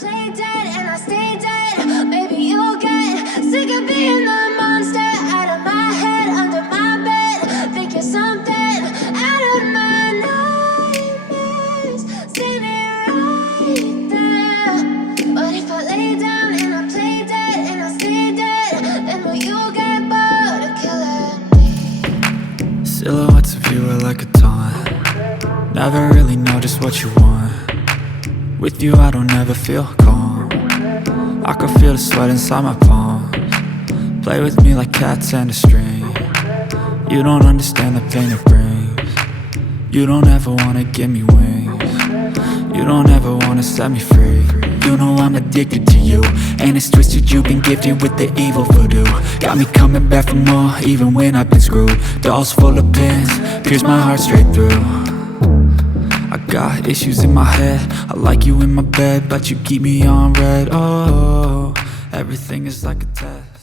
play dead and I stay dead. Maybe you'll get sick of being the monster out of my head, under my bed. Think you're something out of my nightmares, standing right there. But if I lay down and I play dead and I stay dead, then will you get bored of killing me? Silhouettes of you are like a taunt. Never really know just what you want. With you I don't ever feel calm. I can feel the sweat inside my palms. Play with me like cats and a string. You don't understand the pain it brings. You don't ever wanna give me wings. You don't ever wanna set me free. You know I'm addicted to you, and it's twisted, you've been gifted with the evil voodoo. Got me coming back for more, even when I've been screwed. Dolls full of pins, pierce my heart straight through. I got issues in my head, I like you in my bed, but you keep me on red. Oh, everything is like a test.